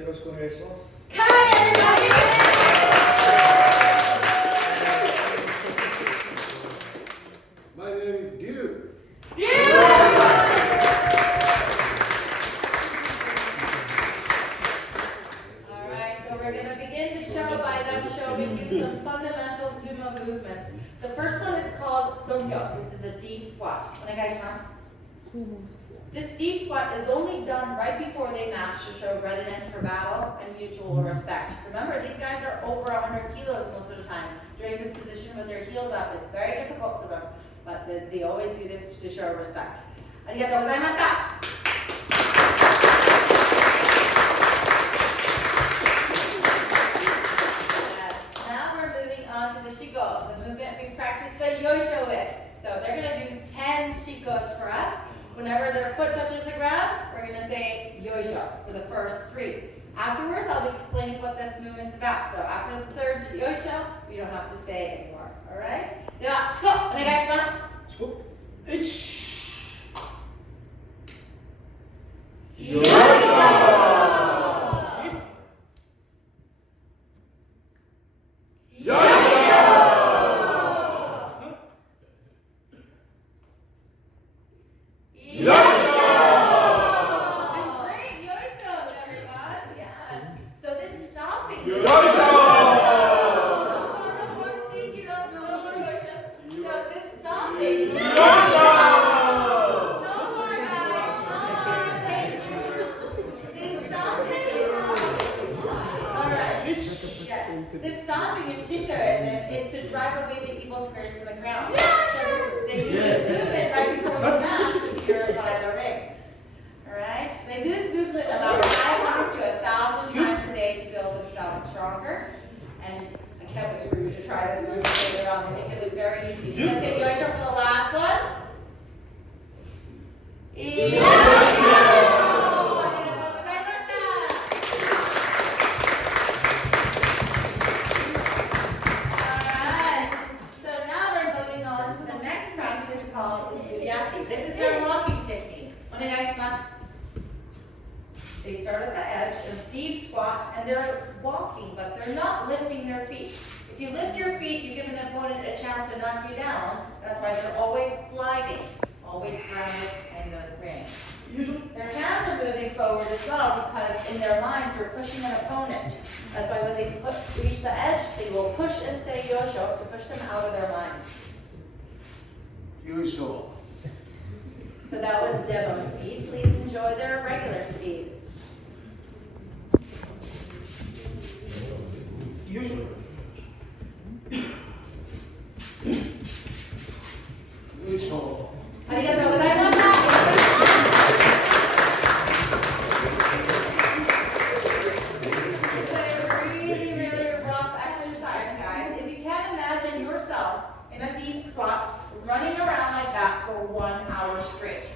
よろしくお願いします。Hi everybody! My name is Ryu. Alright, so we're going to begin the show by them showing you some fundamental sumo movements. The first one is called Sokyo. This is a deep squat. This deep squat is only done right before they match to show readiness for battle and mutual respect. Remember, these guys are over 100 kilos most of the time. During this position with their heels up, it's very difficult for them, but they always do this to show respect. Arigatou gozaimashita! Now we're moving on to the shiko, the movement we practice the yoisho with. So they're going to do 10 shikos for us. Whenever their foot touches the ground, we're going to say yoisho for the first 3. Afterwards, I'll be explaining what this movement's about. So after the third yoisho, we don't have to say it anymore. Alright? では、shiko, お願いします。シコ1よいしょThis stomping in Shintoism is to drive away the evil spirits in the ground. So they do this movement right before the match to purify the ring. Alright? They do this movement about 500 to 1,000 times a day to build themselves stronger. And I can't wait for you to try this movement later on and make it look very easy. Let's say yoisho for the last one. This is their walking technique. They start at the edge of deep squat and they're walking, but they're not lifting their feet. If you lift your feet, you give an opponent a chance to knock you down. That's why they're always sliding, always grounded in the ring. Their hands are moving forward as well because in their minds you're pushing an opponent. That's why when they reach the edge, they will push and say yoisho to push them out of their minds. Yoisho. So that was demo speed. Please enjoy their regular speed. Yoisho. Yoisho. ありがとうございました。It's a really, really rough exercise, guys. If you can't imagine yourself in a deep squat running around like that for 1 hour straight.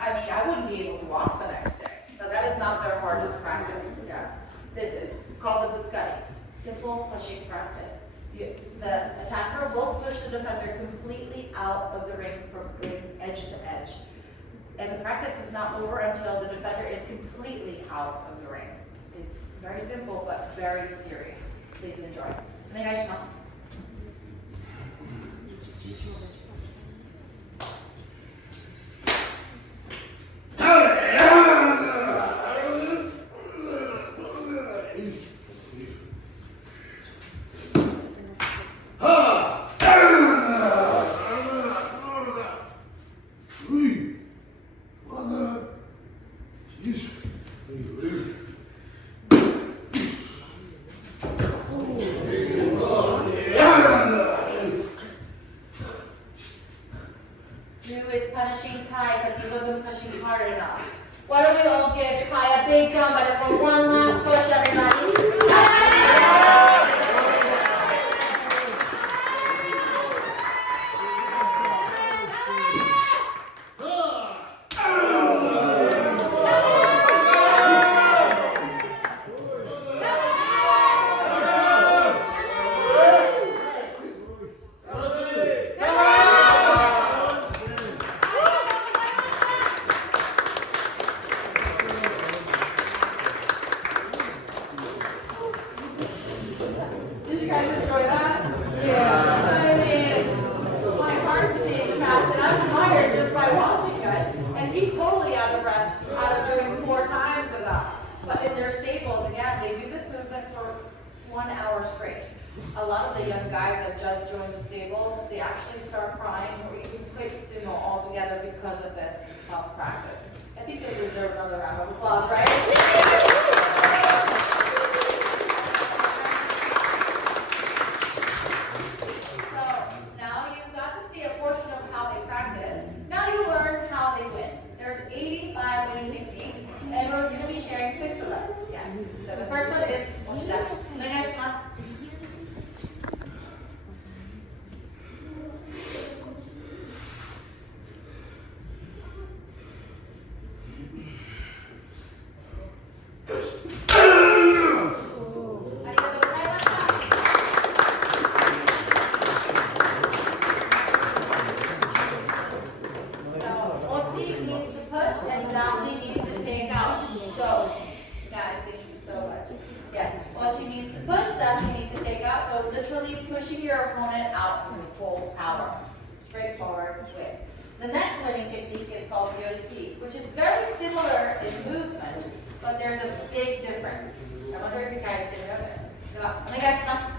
I mean, I wouldn't be able to walk the next day. But that is not their hardest practice. Yes, this is. It's called the buskari. Simple pushing practice. The attacker will push the defender completely out of the ring from ring edge to edge. And the practice is not over until the defender is completely out of the ring. It's very simple, but very serious. Please enjoy. お願いします。Why don't we all give Kai a big jump for one last push, everybody? 1 hour straight. A lot of the young guys that just joined the stable, they actually start crying or even quit sumo altogether because of this tough practice. I think they deserve another round of applause, right? So now you've got to see a portion of how they practice. Now you learn how they win. There's 85 winning techniques, and we're going to be sharing 6 of them. Yes. So the first one is oshidashi. Onegaishimasu. Pushing your opponent out with full power. Straightforward way. The next winning technique is called rikishi, which is very similar in movement, but there's a big difference. I wonder if you guys can notice. Onegaishimasu.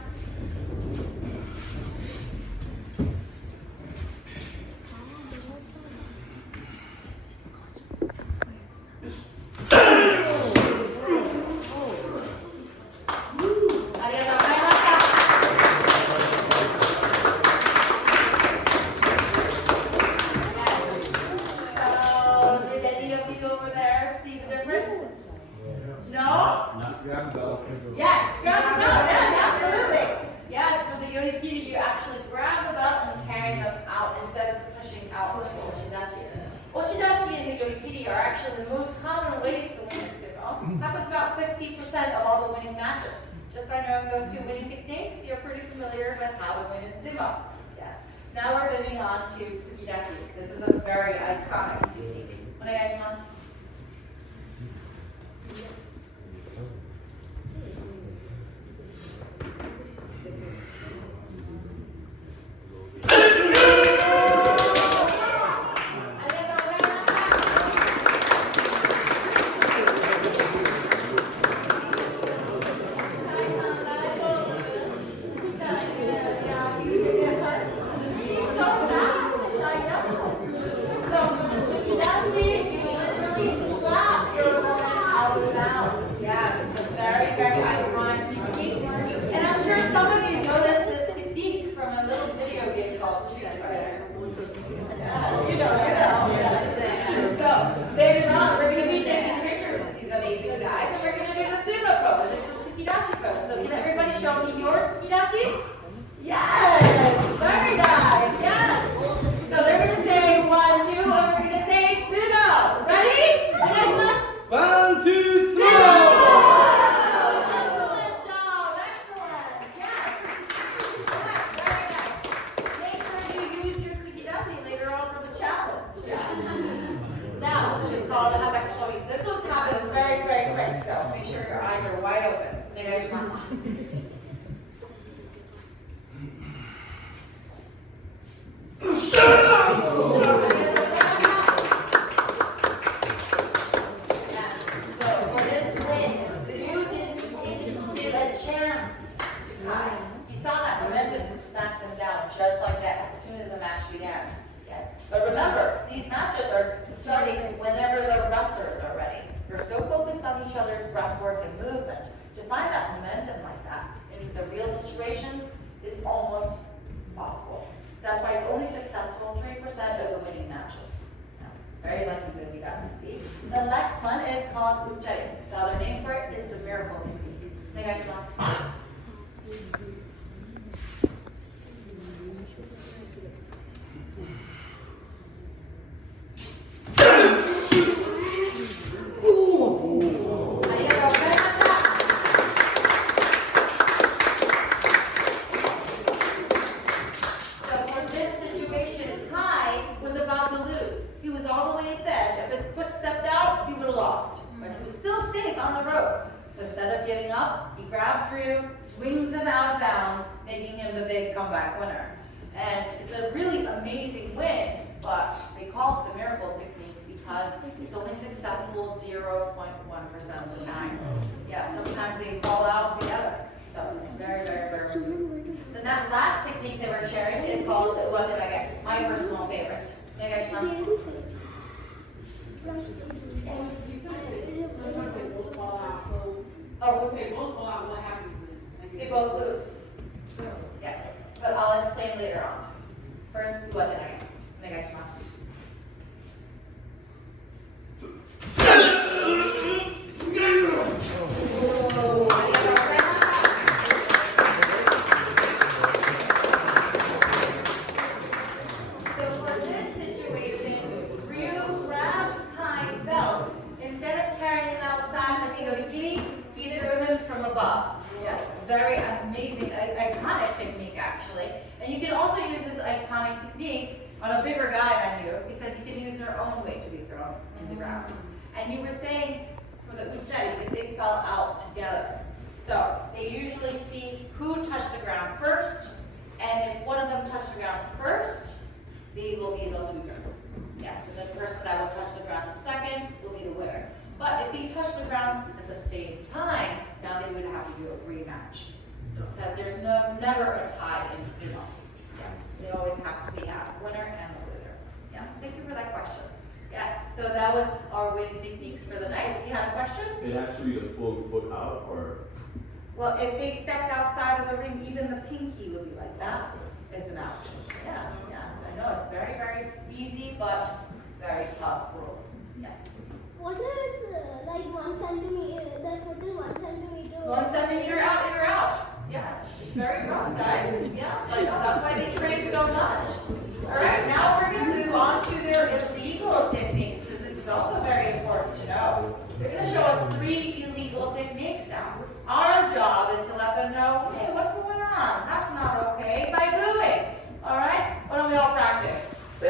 Yes, grab the belt. Yes, absolutely. Yes, for the yorikiri, you actually grab the belt and carry them out instead of pushing out with the oshidashi. Oshidashi and the yorikiri are actually the most common ways to win in sumo. Happens about 50% of all the winning matches. Just by knowing those 2 winning techniques, you're pretty familiar with how to win in sumo. Yes. Now we're moving on to tsukidashi. This is a very iconic technique. Onegaishimasu. Later on, we're going to be taking pictures with these amazing guys, and we're going to do the sumo pose. It's the tsukidashi pose. So can everybody show me your tsukidashis? Yes! Very nice! Yes! So they're going to say 1, 2, and we're going to say sumo. Ready? Onegaishimasu. 1, 2, Sumo! sumo! Excellent job! Excellent! Yes! Good. Very nice. Make sure you use your tsukidashi later on for the challenge. Now, it's called the hatakoi. This one happens very, very quick, so make sure your eyes are wide open. Onegaishimasu. Yes. So for this win, you didn't give a chance to Kai. He saw that momentum to smack them down just like that as soon as the match began. Yes. But remember, these matches are starting whenever the wrestlers are ready. You're so focused on each other's breath work and movement. To find that momentum like that in the real situations is almost impossible. That's why it's only successful 3% of the winning matches. Yes. Very lucky that we got to see. The next one is called uchari. The other name for it is the miracle technique. Onegaishimasu. Swings him out of bounds, making him the big comeback winner. And it's a really amazing win, but they call it the miracle technique because it's only successful 0.1% of the time. Yeah, sometimes they fall out together. So it's my personal favorite. Onegaishimasu. You said sometimes they both fall out, so Oh, if they both fall out, what happens is? they both lose. Yes, but I'll explain later on. First, onegaishimasu. From above. Yes, very amazing, iconic technique actually. And you can also use this iconic technique on a bigger guy than you because you can use their own weight to be thrown in the ground. And you were saying for the uchari, if they fell out together. So they usually see who touched the ground first, and if one of them touched the ground first, they will be the loser. Yes, and the person that will touch the ground second will be the winner. But if they touch the ground at the same time, now they would have to do a rematch. Because there's never a tie in sumo. Yes, they always have to be a winner and a loser. Yes, thank you for that question. Yes, so that was our winning techniques for the night. You had a question? It has to be a full foot out, or? Well, if they stepped outside of the ring, even the pinky would be like that. It's an out. Yes, yes, I know it's very, very easy, but very tough rules. Yes. What if it's like 1 centimeter, the foot is 1 centimeter? 1 centimeter out, you're out. Yes, it's very rough, guys. Yes, I know. That's why they train so much. All right, now we're going to move on to their illegal techniques, because this is also very important to know. They're going to show us 3 illegal techniques now. Our job is to let them know, hey, what's going on? That's not okay, by booing. All right? Why don't we all practice? Boo!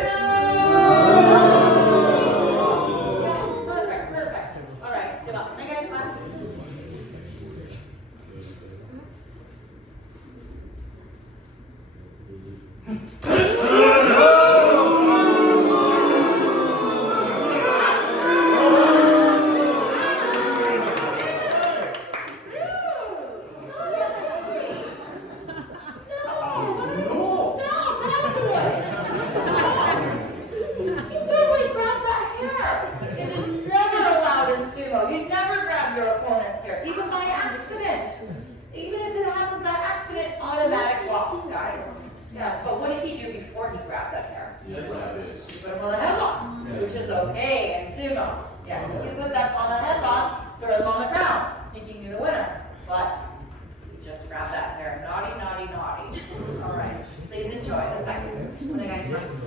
Yes, perfect, perfect. All right, good luck. Onegaishimasu. Which is okay in sumo. Yes, if you put that on a headlock, throw them on the ground, making you the winner. But you just grab that hair. Naughty, naughty, naughty. All right, please enjoy the second. Onegaishimasu.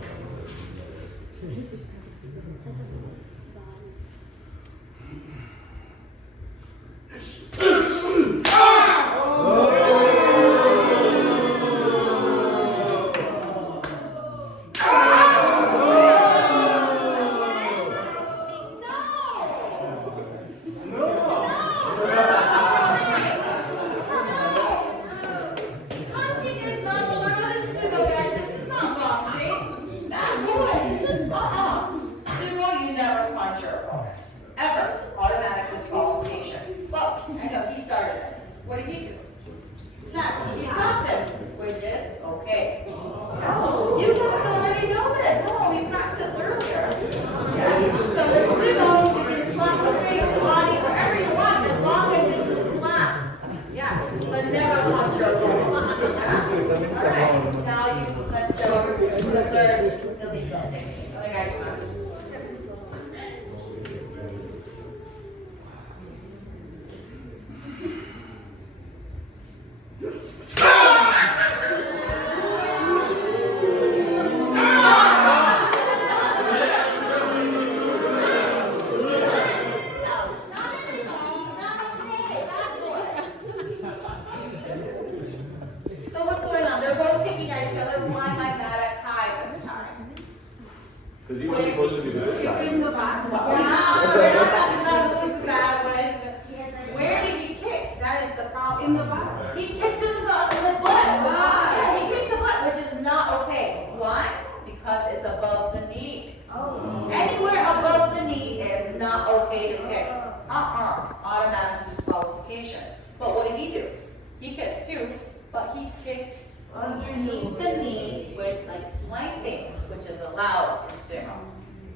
underneath the knee with like swiping, which is allowed in sumo.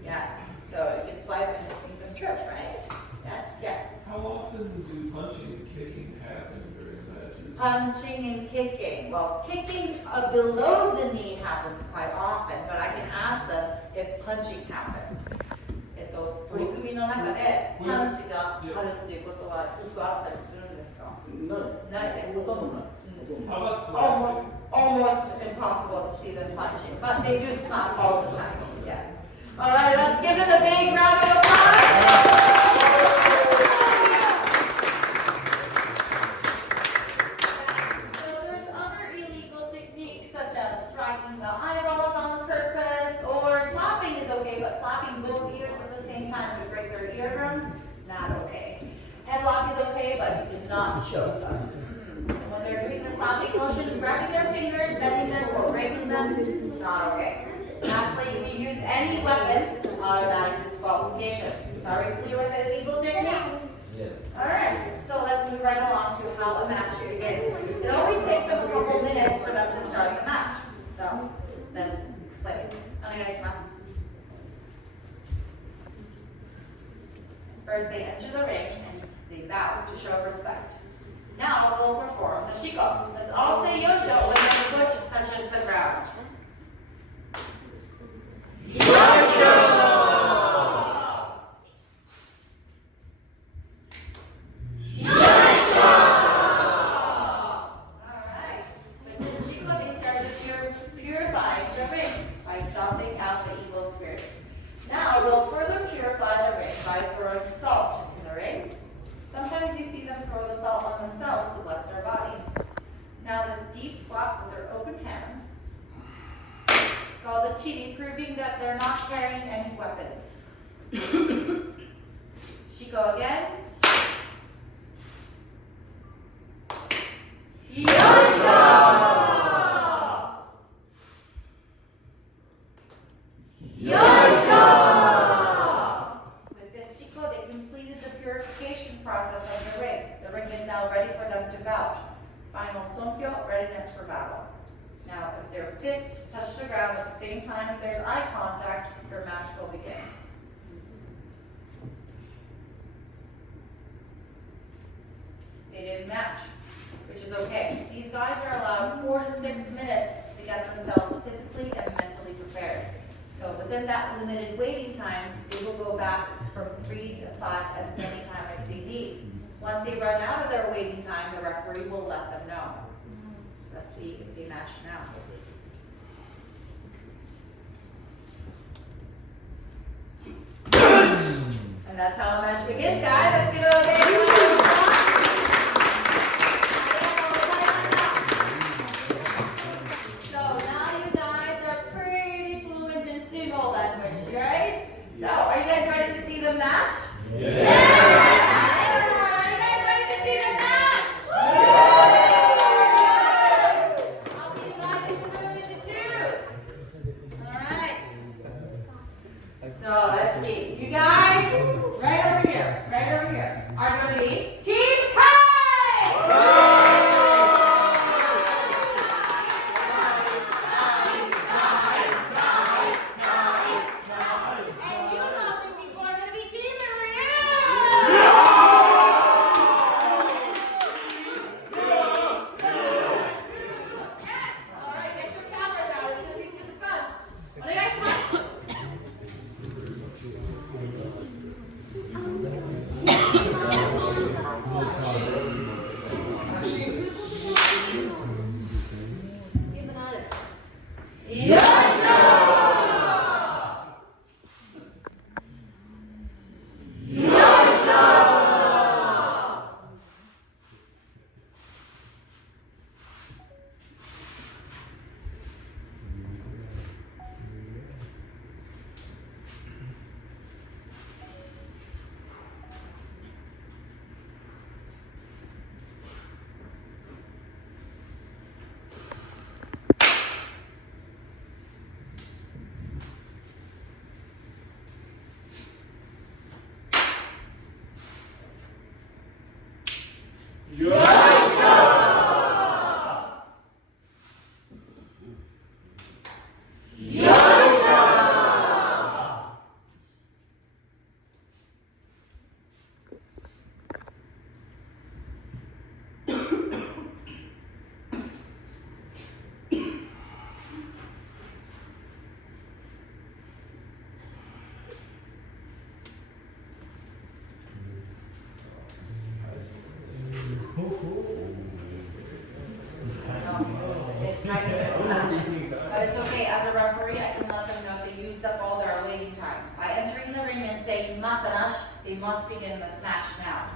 Yes. So you can swipe and make them trip, right? Yes. Yes. How often do punching and kicking happen during matches? Punching and kicking. Well, kicking below the knee happens quite often, but I can ask them if punching happens. 取り組みの中でパンチがあるっていうことはよくあったりするんですか？ないね。ほとんどない。 How about slapping? Almost impossible to see them punching, but they do slap all the time. Yes. All right, let's give them a big round of applause. So there's other illegal techniques such as striking the eyeballs on purpose, or slapping is okay, but slapping both ears at the same time to break their eardrums, not okay. Headlock is okay, but you cannot choke them. And when they're doing the slapping motions, grabbing their fingers, bending them, or breaking them, it's not okay. Lastly, if you use any weapons, automatic disqualification. So are we clear with the illegal techniques? Yes. Alright, so let's move right along to how a match begins. It always takes them a couple minutes for them to start the match. So, let's explain. お願いします. First, they enter the ring and they bow to show respect. Now we'll perform the shiko. Let's all say yosho when the foot touches the ground. Yosho! Alright. With this shiko, they started purifying the ring by stomping out the evil spirits. Now we'll further purify the ring by throwing salt in the ring. Sometimes you see them throw the salt on themselves to bless their bodies. Now this deep squat with their open hands. It's called the chiri, proving that they're not carrying any weapons. Shiko again. Yosho! Yosho! With this shiko, they completed the purification process of the ring. The ring is now ready for them to bout. Final sonkyo, readiness for battle. Now, if their fists touch the ground at the same time, if there's eye contact, your match will begin. They didn't match, which is okay. These guys are allowed 4 to 6 minutes to get themselves physically and mentally prepared. So within that limited waiting time, they will go back from 3 to 5 as many times as they need. Once they run out of their waiting time, the referee will let them know. Let's see if they match now. And that's how a match begins, guys. Let's give it a big round of applause. So now you guys are pretty fluent in sumo language, right? So are you guys ready to see the match? So let's see. You guys, right over here. Right over must begin the match now.